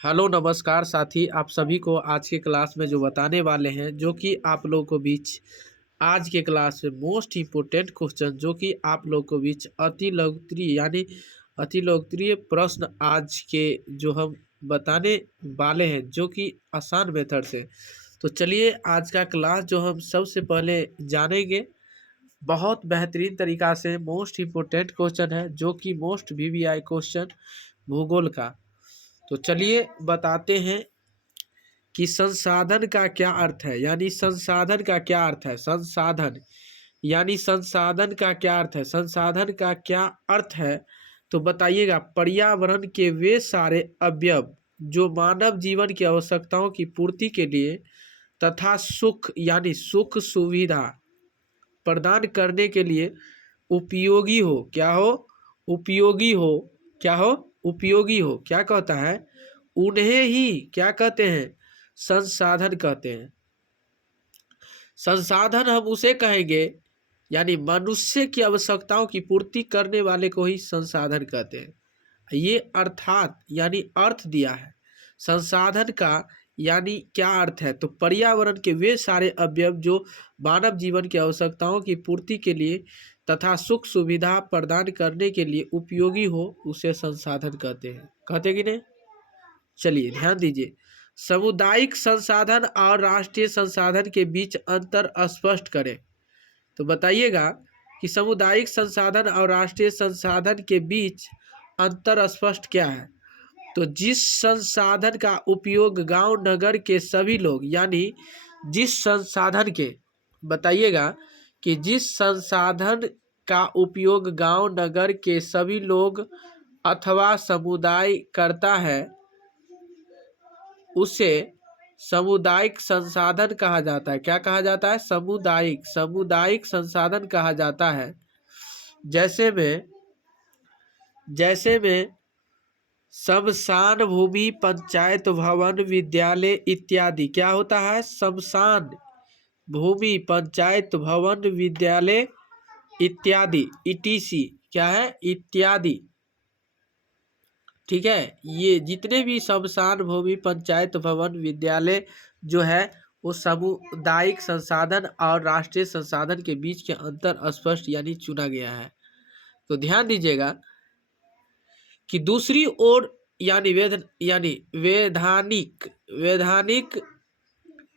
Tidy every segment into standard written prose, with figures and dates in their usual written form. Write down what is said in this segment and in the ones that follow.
Hello नमस्कार साथी, आप सभी को आज के क्लास में जो बताने वाले हैं, जो कि आप लोगों को बीच आज के क्लास में मोस्ट इम्पोर्टेंट क्वेश्चन, जो कि आप लोगों को बीच अति लोकप्रिय प्रश्न आज के जो हम बताने वाले हैं, जो कि आसान मेथड से। तो चलिए आज का क्लास जो हम सबसे पहले जानेंगे, बहुत बेहतरीन तरीका से मोस्ट इम्पोर्टेंट क्वेश्चन है, जो कि मोस्ट वीवीआई क्वेश्चन भूगोल का। तो चलिए बताते हैं कि संसाधन का क्या अर्थ है, यानी संसाधन का क्या अर्थ है। संसाधन यानी संसाधन का क्या अर्थ है, संसाधन का क्या अर्थ है। तो बताइएगा, पर्यावरण के वे सारे अवयव जो मानव जीवन की आवश्यकताओं की पूर्ति के लिए तथा सुख यानी सुख सुविधा प्रदान करने के लिए उपयोगी हो। क्या हो? उपयोगी हो। क्या हो? उपयोगी हो। क्या कहता है? उन्हें ही क्या कहते हैं? संसाधन कहते हैं। संसाधन हम उसे कहेंगे, यानी मनुष्य की आवश्यकताओं की पूर्ति करने वाले को ही संसाधन कहते हैं। ये अर्थात यानी अर्थ दिया है संसाधन का, यानी क्या अर्थ है। तो पर्यावरण के वे सारे अवयव जो मानव जीवन की आवश्यकताओं की पूर्ति के लिए तथा सुख सुविधा प्रदान करने के लिए उपयोगी हो, उसे संसाधन कहते हैं। कहते कि नहीं? चलिए ध्यान दीजिए, सामुदायिक संसाधन और राष्ट्रीय संसाधन के बीच अंतर स्पष्ट करें। तो बताइएगा कि सामुदायिक संसाधन और राष्ट्रीय संसाधन के बीच अंतर स्पष्ट क्या है। तो जिस संसाधन का उपयोग गांव नगर के सभी लोग, यानी जिस संसाधन के, बताइएगा कि जिस संसाधन का उपयोग गांव नगर के सभी लोग अथवा समुदाय करता है, उसे सामुदायिक संसाधन कहा जाता है। क्या कहा जाता है? सामुदायिक संसाधन कहा जाता है। जैसे में श्मशान भूमि, पंचायत भवन, विद्यालय इत्यादि। क्या होता है? श्मशान भूमि, पंचायत भवन, विद्यालय इत्यादि, ईटीसी। क्या है? इत्यादि। ठीक है, ये जितने भी श्मशान भूमि, पंचायत भवन, विद्यालय जो है, वो सामुदायिक संसाधन और राष्ट्रीय संसाधन के बीच के अंतर स्पष्ट यानी चुना गया है। तो ध्यान दीजिएगा कि दूसरी ओर यानी वैधानिक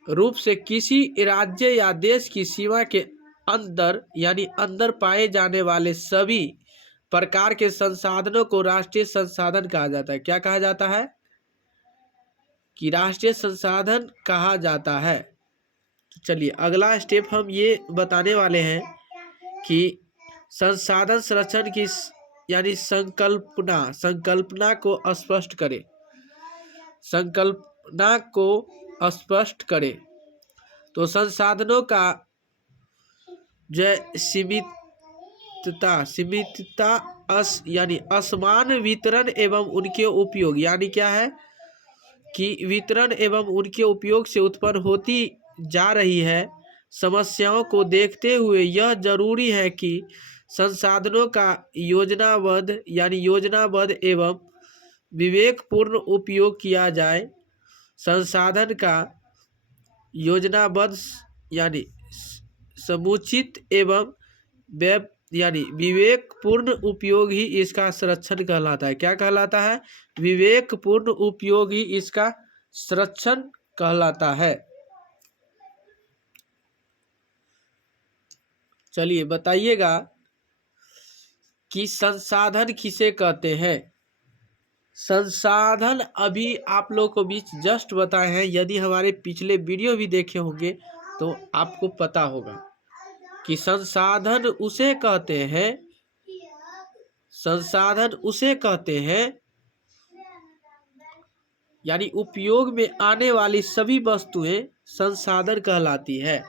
रूप से किसी राज्य या देश की सीमा के अंदर यानी अंदर पाए जाने वाले सभी प्रकार के संसाधनों को राष्ट्रीय संसाधन कहा जाता है। क्या कहा जाता है? कि राष्ट्रीय संसाधन कहा जाता है। तो चलिए अगला स्टेप हम ये बताने वाले हैं कि संसाधन संरक्षण की यानी संकल्पना को स्पष्ट करें। संकल्पना को स्पष्ट करें। तो संसाधनों का जो सीमितता यानी असमान वितरण एवं उनके उपयोग, यानी क्या है कि वितरण एवं उनके उपयोग से उत्पन्न होती जा रही है समस्याओं को देखते हुए यह जरूरी है कि संसाधनों का योजनाबद्ध एवं विवेकपूर्ण उपयोग किया जाए। संसाधन का योजनाबद्ध यानी समुचित एवं विवेकपूर्ण उपयोग ही इसका संरक्षण कहलाता है। क्या कहलाता है? विवेकपूर्ण उपयोग ही इसका संरक्षण कहलाता है। चलिए बताइएगा कि संसाधन किसे कहते हैं। संसाधन अभी आप लोगों को बीच जस्ट बताए हैं। यदि हमारे पिछले वीडियो भी देखे होंगे तो आपको पता होगा कि संसाधन उसे कहते हैं, यानी उपयोग में आने वाली सभी वस्तुएं संसाधन कहलाती है।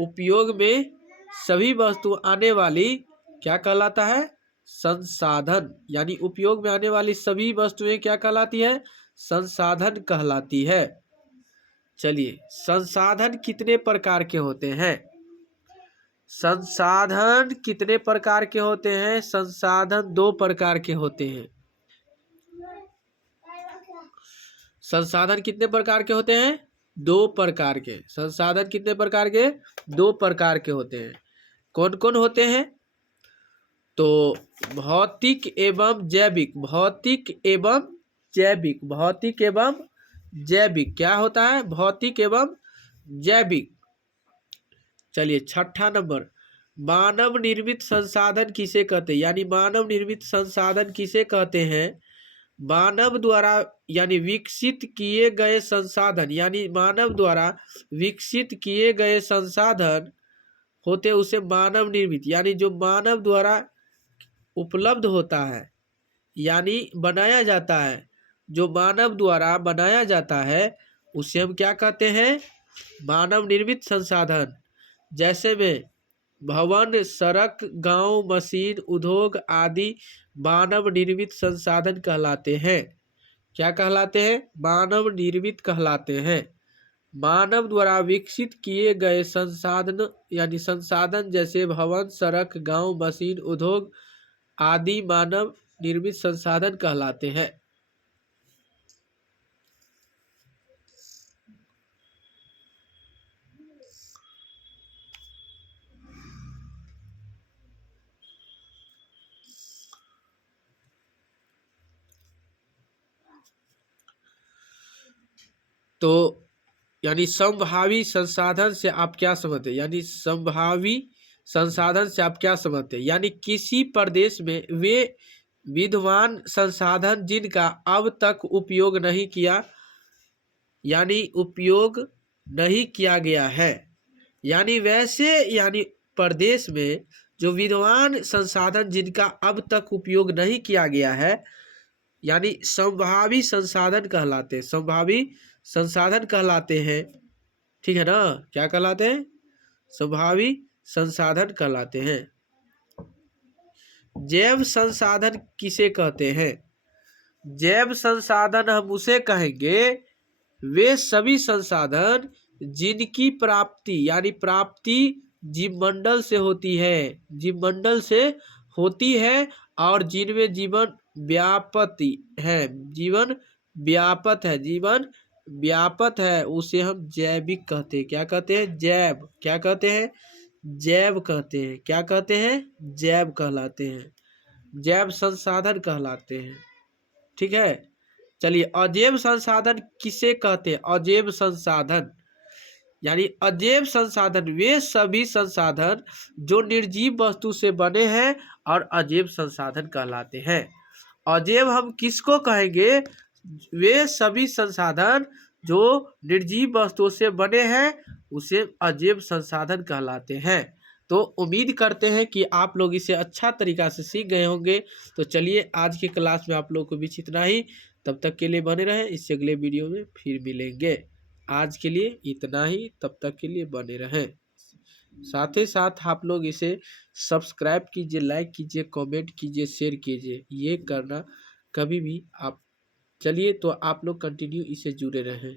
उपयोग में सभी वस्तु आने वाली क्या कहलाता है? संसाधन। यानी उपयोग में आने वाली सभी वस्तुएं क्या कहलाती है? संसाधन कहलाती है। चलिए, संसाधन कितने प्रकार के होते हैं? संसाधन कितने प्रकार के होते हैं? संसाधन 2 प्रकार के होते हैं। संसाधन कितने प्रकार के होते हैं? 2 प्रकार के। संसाधन कितने प्रकार के? 2 प्रकार के होते हैं। कौन कौन होते हैं? तो भौतिक एवं जैविक। भौतिक एवं जैविक। भौतिक एवं जैविक क्या होता है? भौतिक एवं जैविक। चलिए 6ठा नंबर, मानव निर्मित संसाधन किसे कहते हैं? यानी मानव निर्मित संसाधन किसे कहते हैं? मानव द्वारा यानी विकसित किए गए संसाधन, यानी मानव द्वारा विकसित किए गए संसाधन होते उसे मानव निर्मित, यानी जो मानव द्वारा उपलब्ध होता है यानी बनाया जाता है, जो मानव द्वारा बनाया जाता है उसे हम क्या कहते हैं? मानव निर्मित संसाधन। जैसे में भवन, सड़क, गांव, मशीन, उद्योग आदि मानव निर्मित संसाधन कहलाते हैं। क्या कहलाते हैं? मानव निर्मित कहलाते हैं। मानव द्वारा विकसित किए गए संसाधन यानी संसाधन जैसे भवन, सड़क, गांव, मशीन, उद्योग आदि मानव निर्मित संसाधन कहलाते हैं। तो यानी संभावी संसाधन से आप क्या समझते हैं? यानी संभावी संसाधन से आप क्या समझते हैं? यानी किसी प्रदेश में वे विद्यमान संसाधन जिनका अब तक उपयोग नहीं किया यानी उपयोग नहीं किया गया है। यानी वैसे यानी प्रदेश में जो विद्यमान संसाधन जिनका अब तक उपयोग नहीं किया गया है यानी संभावी संसाधन कहलाते हैं। संभावी संसाधन कहलाते हैं। ठीक है ना? क्या कहलाते हैं? संभावी संसाधन कहलाते हैं। जैव संसाधन किसे कहते हैं? जैव संसाधन हम उसे कहेंगे वे सभी संसाधन जिनकी प्राप्ति यानी प्राप्ति जीवमंडल से होती है, जीवमंडल से होती है और जिनमें जीवन व्यापति है, जीवन व्यापत है, जीवन व्यापत है उसे हम जैविक कहते हैं। क्या कहते हैं? जैव। क्या कहते हैं? जैव कहते हैं। क्या कहते हैं? जैव कहलाते हैं। जैव संसाधन कहलाते हैं। ठीक है। चलिए अजैव संसाधन किसे कहते हैं? अजैव संसाधन यानी अजैव संसाधन वे सभी संसाधन जो निर्जीव वस्तु से बने हैं और अजैव संसाधन कहलाते हैं। अजैव हम किसको कहेंगे? वे सभी संसाधन जो निर्जीव वस्तुओं से बने हैं उसे अजैव संसाधन कहलाते हैं। तो उम्मीद करते हैं कि आप लोग इसे अच्छा तरीका से सीख गए होंगे। तो चलिए आज की क्लास में आप लोग को भी इतना ही। तब तक के लिए बने रहें, इससे अगले वीडियो में फिर मिलेंगे। आज के लिए इतना ही, तब तक के लिए बने रहें। साथ ही साथ आप लोग इसे सब्सक्राइब कीजिए, लाइक कीजिए, कमेंट कीजिए, शेयर कीजिए। ये करना कभी भी आप चलिए तो आप लोग कंटिन्यू इसे जुड़े रहें।